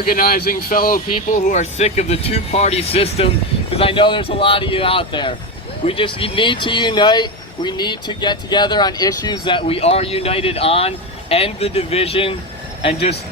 Organizing fellow people who are sick of the two-party system, because I know there's a lot of you out there. We need to unite. We need to get together on issues that we are united on, end the division, and just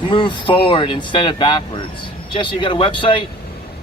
move forward instead of backwards. Jesse, you got a website?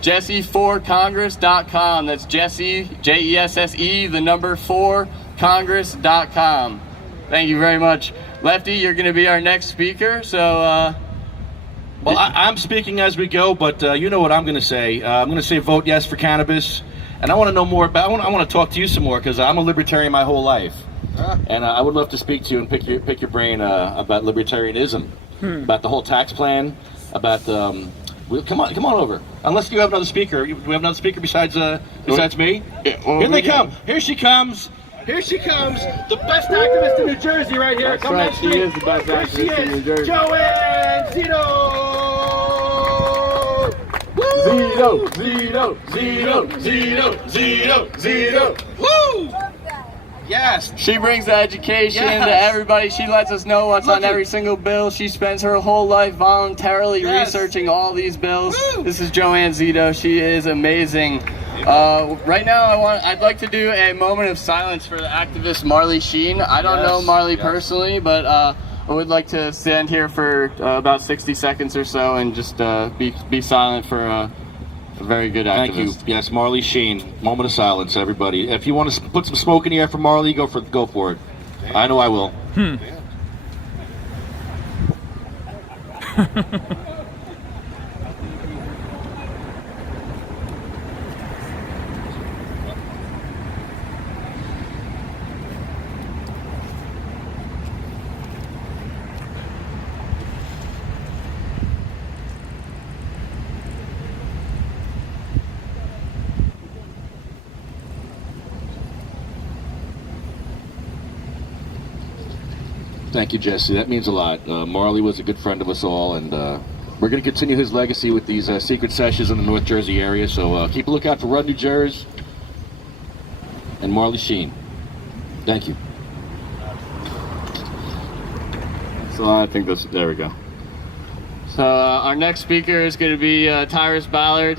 Jesse4Congress.com. That's Jesse, Jesse, the number 4, Congress.com. Thank you very much. Lefty, you're going to be our next speaker, so... Well, I'm speaking as we go, but you know what I'm going to say. I'm going to say vote yes for cannabis. And I want to know more about, I want to talk to you some more, because I'm a libertarian my whole life. And I would love to speak to you and pick your brain about libertarianism, about the whole tax plan, about come on over. Unless you have another speaker. Do we have another speaker besides me? Here they come. Here she comes. Here she comes, the best activist in New Jersey right here. That's right, she is the best activist in New Jersey. Joanne Zito! Zito! Woo! Yes. She brings the education to everybody. She lets us know what's on every single bill. She spends her whole life voluntarily researching all these bills. Woo. This is Joanne Zito. She is amazing. Right now, I'd like to do a moment of silence for the activist Marley Sheen. I don't know Marley personally, but I would like to stand here for about 60 seconds or so and just be silent for a very good activist. Thank you. Yes, Marley Sheen. Moment of silence, everybody. If you want to put some smoke in the air for Marley, go for it. I know I will. Thank you, Jesse. That means a lot. Marley was a good friend of us all, and we're going to continue his legacy with these secret sessions in the North Jersey area. So keep a lookout for Run New Jersey and Marley Sheen. Thank you. So I think there we go. So our next speaker is going to be Tyrus Ballard.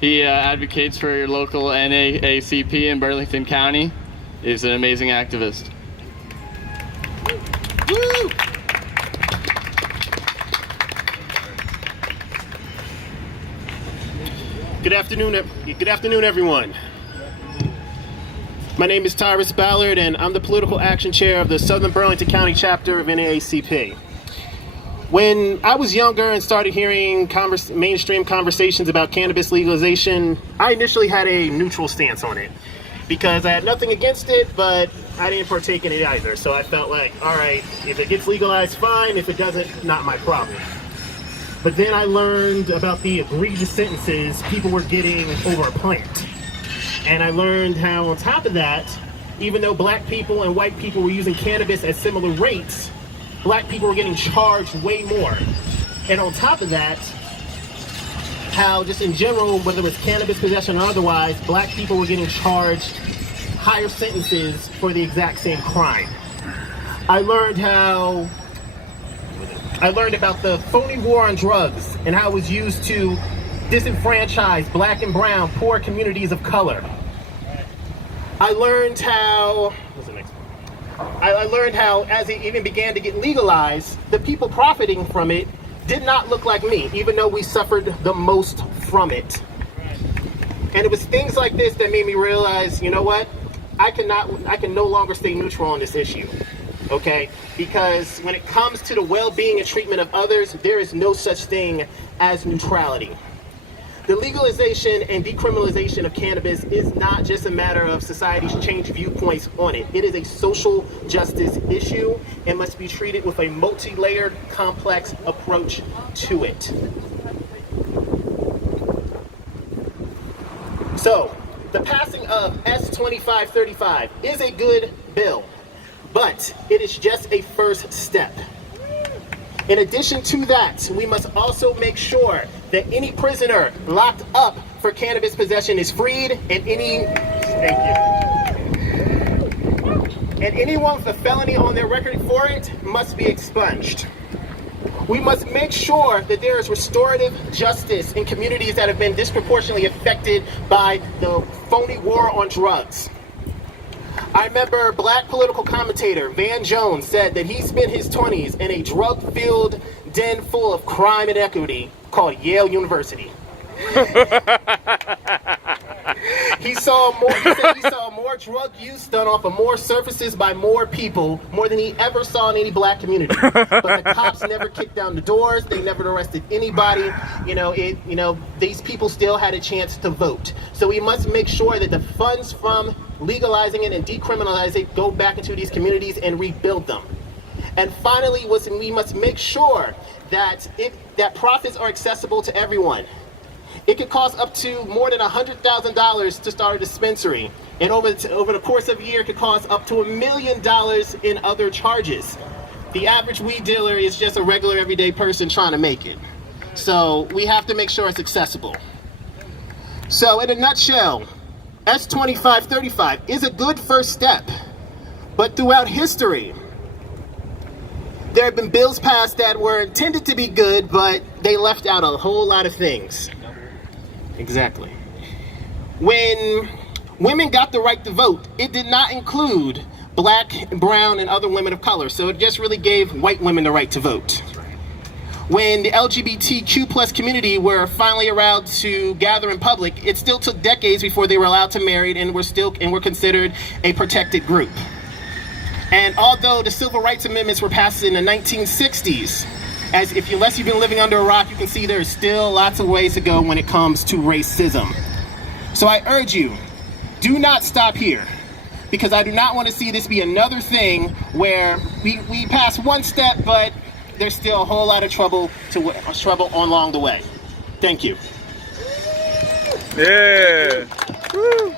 He advocates for your local NAACP in Burlington County. He's an amazing activist. Woo! Good afternoon, everyone. My name is Tyrus Ballard, and I'm the Political Action Chair of the Southern Burlington County chapter of NAACP. When I was younger and started hearing mainstream conversations about cannabis legalization, I initially had a neutral stance on it because I had nothing against it, but I didn't partake in it either. So I felt like, all right, if it gets legalized, fine. If it doesn't, not my problem. But then I learned about the egregious sentences people were getting over a plant. And I learned how, on top of that, even though black people and white people were using cannabis at similar rates, black people were getting charged way more. And on top of that, how just in general, whether it was cannabis possession or otherwise, black people were getting charged higher sentences for the exact same crime. I learned about the phony war on drugs and how it was used to disenfranchise black and brown, poor communities of color. I learned how, as it even began to get legalized, the people profiting from it did not look like me, even though we suffered the most from it. And it was things like this that made me realize, you know what? I can no longer stay neutral on this issue, okay? Because when it comes to the well-being and treatment of others, there is no such thing as neutrality. The legalization and decriminalization of cannabis is not just a matter of society's change viewpoints on it. It is a social justice issue and must be treated with a multi-layered, complex approach to it. So, the passing of S-2535 is a good bill, but it is just a first step. In addition to that, we must also make sure that any prisoner locked up for cannabis possession is freed, and anyone with a felony on their record for it must be expunged. We must make sure that there is restorative justice in communities that have been disproportionately affected by the phony war on drugs. I remember black political commentator Van Jones said that he spent his 20s in a drug-filled den full of crime and equity called Yale University. He said he saw more drug use done off of more surfaces by more people, more than he ever saw in any black community. But the cops never kicked down the doors. They never arrested anybody. These people still had a chance to vote. So we must make sure that the funds from legalizing it and decriminalizing it go back into these communities and rebuild them. And finally, we must make sure that profits are accessible to everyone. It could cost up to more than $100,000 to start a dispensary. And over the course of a year, it could cost up to $1 million in other charges. The average weed dealer is just a regular everyday person trying to make it. So we have to make sure it's accessible. So in a nutshell, S2535 is a good first step. But throughout history, there have been bills passed that were intended to be good, but they left out a whole lot of things. Exactly. When women got the right to vote, it did not include black, brown, and other women of color. So it just really gave white women the right to vote. When the LGBTQ plus community were finally allowed to gather in public, it still took decades before they were allowed to marry and were considered a protected group. And although the Civil Rights Amendments were passed in the 1960s, unless you've been living under a rock, you can see there's still lots of ways to go when it comes to racism. So I urge you, do not stop here, because I do not want to see this be another thing where we pass one step, but there's still a whole lot of trouble along the way. Thank you. Yeah. Woo.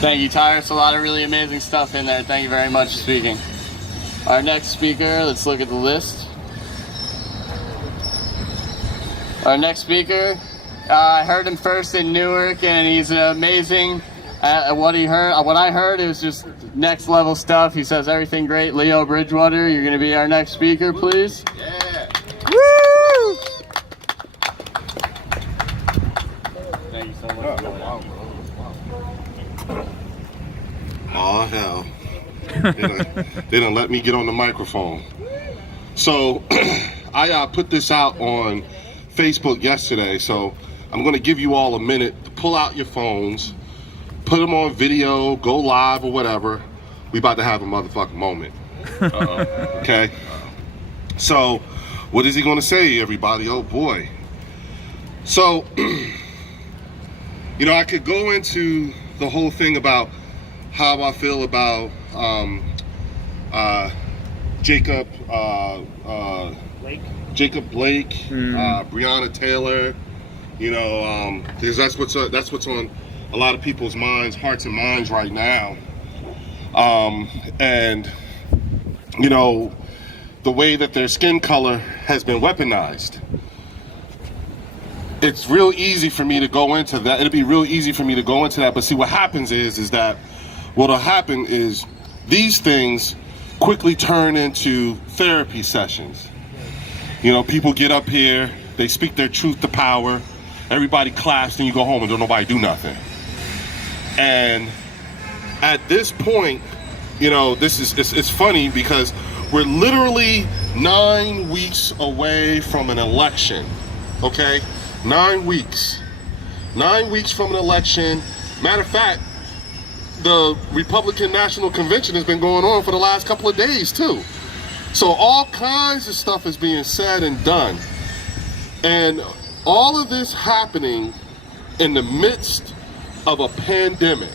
Thank you, Tyrus. A lot of really amazing stuff in there. Thank you very much for speaking. Our next speaker, let's look at the list. Our next speaker, I heard him first in Newark, and he's amazing at what I heard, it was just next level stuff. He says everything great. Leo Bridgewater, you're going to be our next speaker, please. Yeah. Woo! Thank you so much. Oh hell. They done let me get on the microphone. So I put this out on Facebook yesterday, so I'm gonna give you all a minute to pull out your phones, put them on video, go live or whatever. We about to have a motherfucking moment. Okay? So what is he gonna say, everybody? Oh boy. So I could go into the whole thing about how I feel about Jacob Blake, Breonna Taylor, because that's what's on a lot of people's minds, hearts and minds right now. And the way that their skin color has been weaponized. It's real easy for me to go into that. It'll be real easy for me to go into that. But see, what happens is that what'll happen is these things quickly turn into therapy sessions. People get up here, they speak their truth to power, everybody claps, then you go home and don't nobody do nothing. And at this point, it's funny because we're literally 9 weeks away from an election, okay? 9 weeks. 9 weeks from an election. Matter of fact, the Republican National Convention has been going on for the last couple of days too. So all kinds of stuff is being said and done. And all of this happening in the midst of a pandemic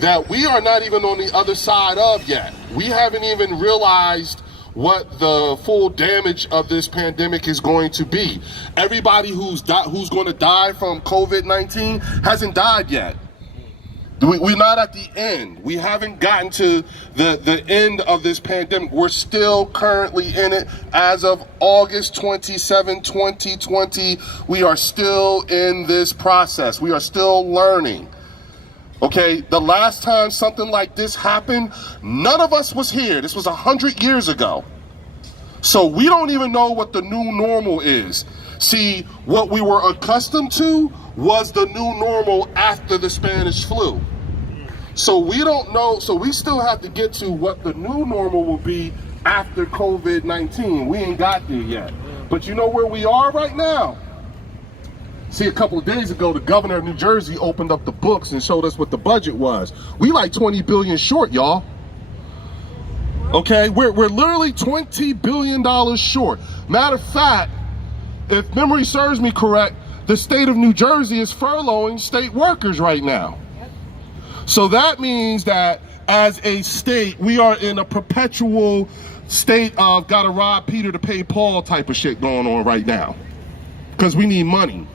that we are not even on the other side of yet. We haven't even realized what the full damage of this pandemic is going to be. Everybody who's going to die from COVID-19 hasn't died yet. We're not at the end. We haven't gotten to the end of this pandemic. We're still currently in it as of August 27, 2020. We are still in this process. We are still learning. Okay, the last time something like this happened, none of us was here. This was 100 years ago. So we don't even know what the new normal is. See, what we were accustomed to was the new normal after the Spanish flu. So we don't know, so we still have to get to what the new normal will be after COVID-19. We ain't got there yet. But you know where we are right now? See, a couple of days ago, the governor of New Jersey opened up the books and showed us what the budget was. We like 20 billion short, y'all. Okay, we're literally $20 billion short. Matter of fact, if memory serves me correct, the state of New Jersey is furloughing state workers right now. So that means that as a state, we are in a perpetual state of gotta rob Peter to pay Paul type of shit going on right now. Because we need money.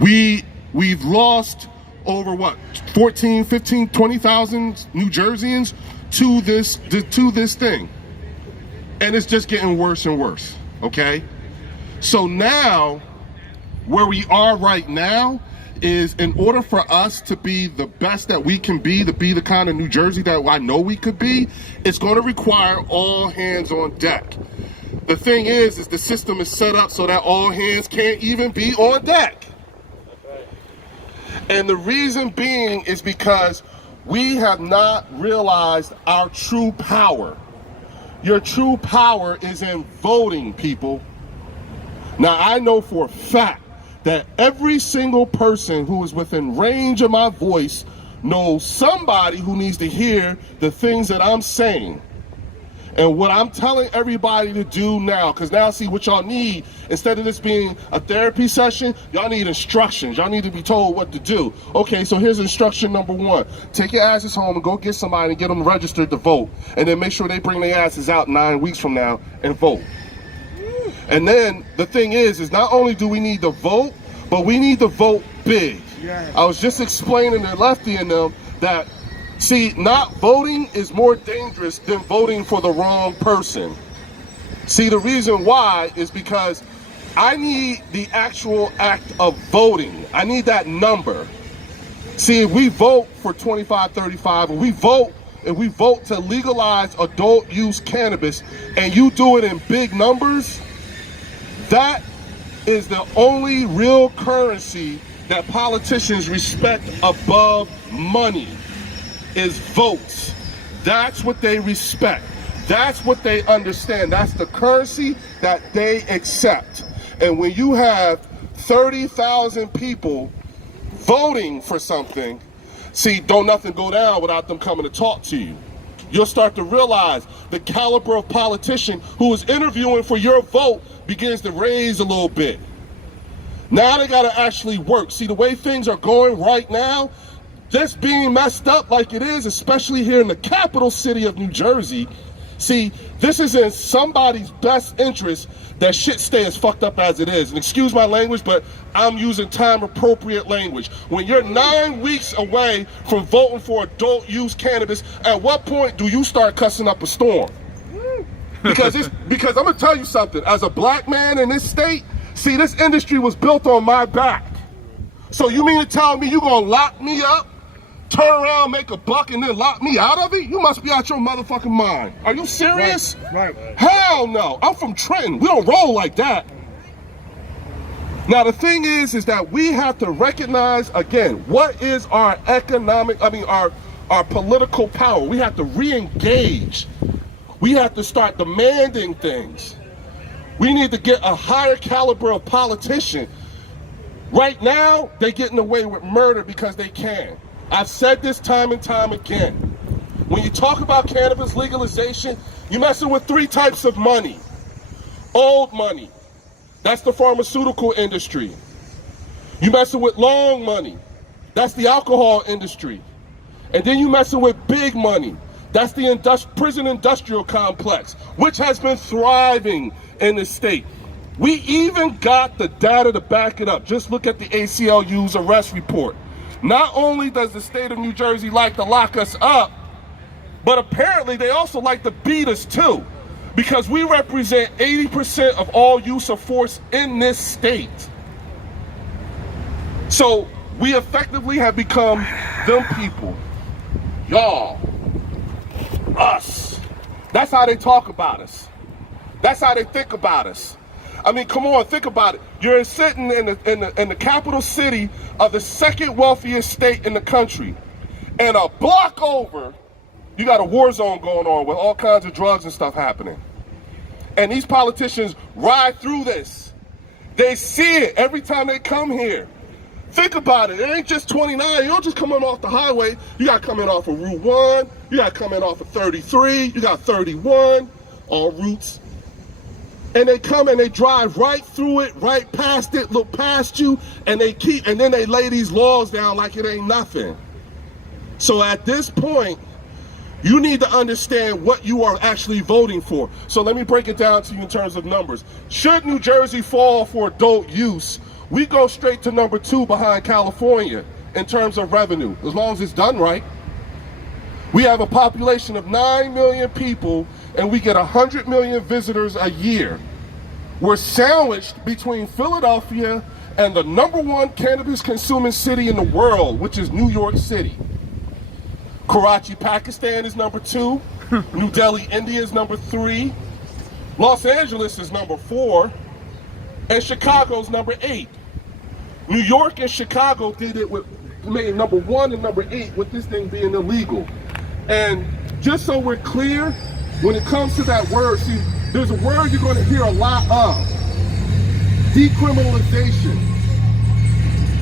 We've lost over what, 14, 15, 20,000 New Jerseyans to this thing. And it's just getting worse and worse, okay? So now, where we are right now is, in order for us to be the best that we can be, to be the kind of New Jersey that I know we could be, it's gonna require all hands on deck. The thing is the system is set up so that all hands can't even be on deck. And the reason being is because we have not realized our true power. Your true power is in voting, people. Now, I know for a fact that every single person who is within range of my voice knows somebody who needs to hear the things that I'm saying. And what I'm telling everybody to do now, because now see what y'all need, instead of this being a therapy session, y'all need instructions. Y'all need to be told what to do. Okay, so here's instruction number 1. Take your asses home and go get somebody and get them registered to vote. And then make sure they bring their asses out 9 weeks from now and vote. And then the thing is not only do we need to vote, but we need to vote big. I was just explaining to Lefty and them that, see, not voting is more dangerous than voting for the wrong person. See, the reason why is because I need the actual act of voting. I need that number. See, if we vote for 2535, and we vote to legalize adult use cannabis, and you do it in big numbers, that is the only real currency that politicians respect above money. Is votes. That's what they respect. That's what they understand. That's the currency that they accept. And when you have 30,000 people voting for something, see, don't nothing go down without them coming to talk to you. You'll start to realize the caliber of politician who is interviewing for your vote begins to raise a little bit. Now they gotta actually work. See, the way things are going right now, just being messed up like it is, especially here in the capital city of New Jersey, see, this is in somebody's best interest that shit stay as fucked up as it is. And excuse my language, but I'm using time-appropriate language. When you're 9 weeks away from voting for adult use cannabis, at what point do you start cussing up a storm? Because I'm gonna tell you something, as a black man in this state, see, this industry was built on my back. So you mean to tell me you gonna lock me up, turn around, make a buck, and then lock me out of it? You must be out your motherfucking mind. Are you serious? Right. Hell no. I'm from Trenton. We don't roll like that. Now the thing is that we have to recognize, again, what is our our political power. We have to re-engage. We have to start demanding things. We need to get a higher caliber of politician. Right now, they're getting away with murder because they can. I've said this time and time again. When you talk about cannabis legalization, you're messing with 3 types of money. Old money, that's the pharmaceutical industry. You messing with long money, that's the alcohol industry. And then you messing with big money, that's the prison industrial complex, which has been thriving in the state. We even got the data to back it up. Just look at the ACLU's arrest report. Not only does the state of New Jersey like to lock us up, but apparently they also like to beat us too, because we represent 80% of all use of force in this state. So We effectively have become them people. Y'all. Us. That's how they talk about us. That's how they think about us. I mean, come on, think about it. You're sitting in the capital city of the second wealthiest state in the country. And a block over, you got a war zone going on with all kinds of drugs and stuff happening. And these politicians ride through this. They see it every time they come here. Think about it. It ain't just 29. You don't just come in off the highway. You got coming off of Route 1. You got coming off of 33. You got 31. All routes. And they come and they drive right through it, right past it, look past you, and then they lay these laws down like it ain't nothing. So at this point, you need to understand what you are actually voting for. So let me break it down to you in terms of numbers. Should New Jersey fall for adult use, we go straight to number 2 behind California in terms of revenue, as long as it's done right. We have a population of 9 million people, and we get 100 million visitors a year. We're sandwiched between Philadelphia and the #1 cannabis consuming city in the world, which is New York City. Karachi, Pakistan is number 2. New Delhi, India is number 3. Los Angeles is number 4. And Chicago's number 8. New York and Chicago made number 1 and number 8 with this thing being illegal. And just so we're clear, when it comes to that word, see, there's a word you're going to hear a lot of. Decriminalization.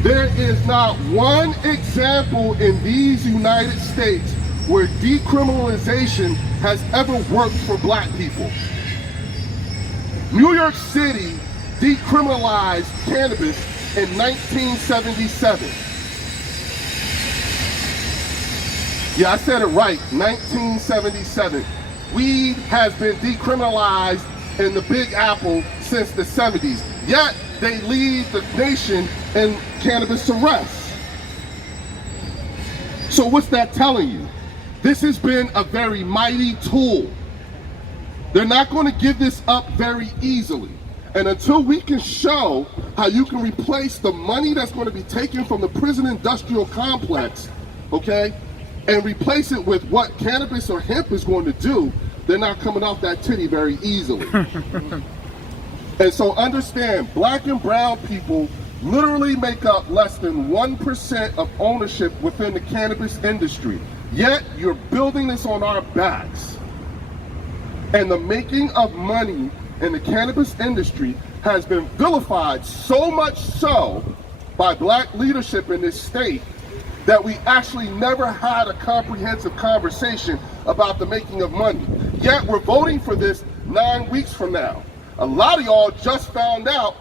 There is not one example in these United States where decriminalization has ever worked for black people. New York City decriminalized cannabis in 1977. Yeah, I said it right, 1977. Weed has been decriminalized in the Big Apple since the 70s. Yet, they lead the nation in cannabis arrests. So what's that telling you? This has been a very mighty tool. They're not going to give this up very easily. And until we can show how you can replace the money that's going to be taken from the prison industrial complex, okay, and replace it with what cannabis or hemp is going to do, they're not coming off that titty very easily. And so understand, black and brown people literally make up less than 1% of ownership within the cannabis industry. Yet you're building this on our backs. And the making of money in the cannabis industry has been vilified, so much so by black leadership in this state that we actually never had a comprehensive conversation about the making of money. Yet we're voting for this 9 weeks from now. A lot of y'all just found out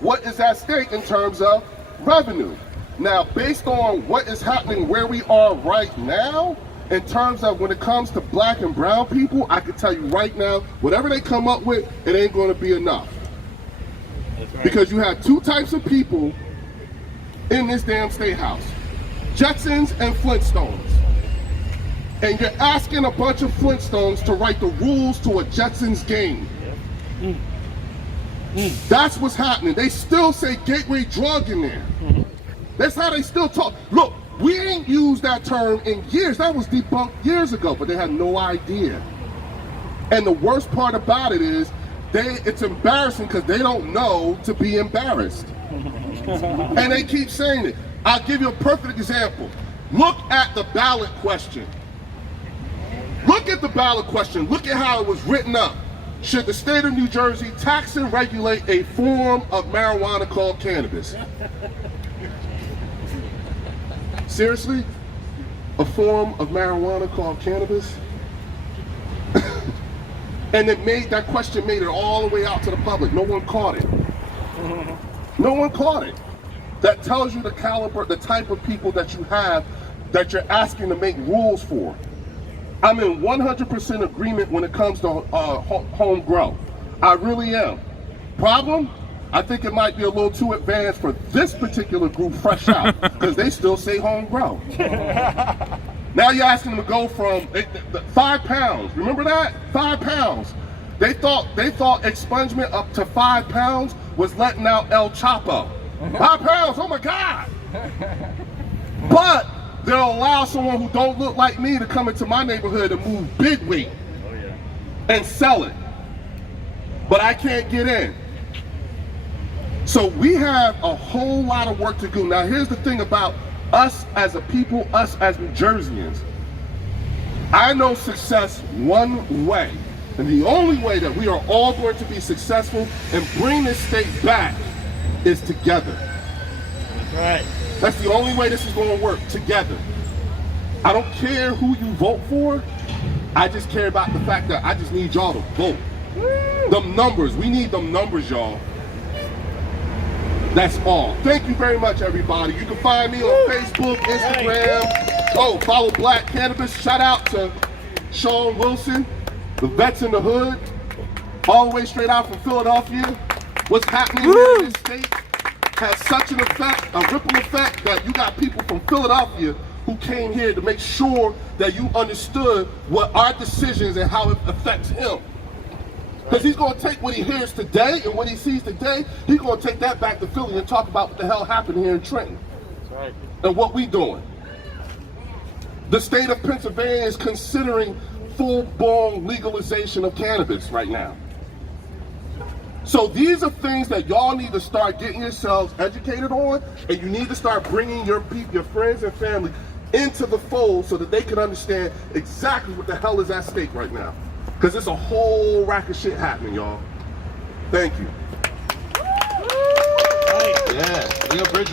what is at stake in terms of revenue. Now, based on what is happening where we are right now, in terms of when it comes to black and brown people, I can tell you right now, whatever they come up with, it ain't going to be enough. Right. Because you have 2 types of people in this damn state house. Jetsons and Flintstones. And you're asking a bunch of Flintstones to write the rules to a Jetsons game. That's what's happening. They still say gateway drug in there. That's how they still talk. Look, we ain't used that term in years. That was debunked years ago, but they had no idea. And the worst part about it is, it's embarrassing because they don't know to be embarrassed. And they keep saying it. I'll give you a perfect example. Look at the ballot question. Look at the ballot question. Look at how it was written up. Should the state of New Jersey tax and regulate a form of marijuana called cannabis? Seriously? A form of marijuana called cannabis? And that question made it all the way out to the public. No one caught it. No one caught it. That tells you the caliber, the type of people that you have, that you're asking to make rules for. I'm in 100% agreement when it comes to home grow. I really am. Problem? I think it might be a little too advanced for this particular group fresh out, because they still say home grow. Now you're asking them to go from 5 pounds. Remember that? 5 pounds. They thought expungement up to 5 pounds was letting out El Chapo. 5 pounds, oh my God. But they'll allow someone who don't look like me to come into my neighborhood and move big weight and sell it. But I can't get in. So we have a whole lot of work to do. Now here's the thing about us as a people, us as New Jerseyans. I know success one way, and the only way that we are all going to be successful and bring this state back is together. That's right. That's the only way this is going to work, together. I don't care who you vote for. I just care about the fact that I just need y'all to vote. Them numbers, we need them numbers, y'all. That's all. Thank you very much, everybody. You can find me on Facebook, Instagram. Oh, follow Black Cannabis. Shout out to Sean Wilson, the Vets in the Hood, all the way straight out from Philadelphia. What's happening here in this state has such an effect, a ripple effect, that you got people from Philadelphia who came here to make sure that you understood what our decisions and how it affects him. Because he's going to take what he hears today and what he sees today, he's going to take that back to Philly and talk about what the hell happened here in Trenton. That's right. And what we doing. The state of Pennsylvania is considering full-blown legalization of cannabis right now. So these are things that y'all need to start getting yourselves educated on, and you need to start bringing your people, your friends and family into the fold so that they can understand exactly what the hell is at stake right now. Because there's a whole rack of shit happening, y'all. Thank you. Yeah, Leo Bridgewater.